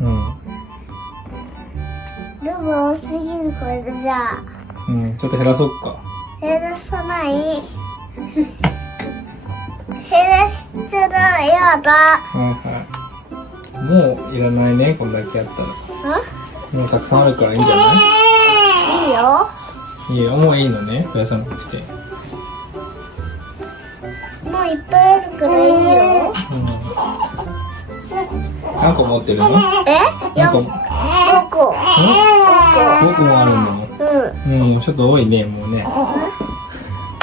うん。でも多すぎるこれじゃあ。うん、ちょっと減らそっか。減らさない。減らしちゃだやだ。はい。もういらないね、こんだけやったら。もうたくさんあるからいいんじゃないいいよ。いいよ、もういいのね、増やさなくて。もういっぱいあるからいいよ。何個持ってるの？え？何個？ 5個。5個。5個もあるの？うん、ちょっと多いね、もうね。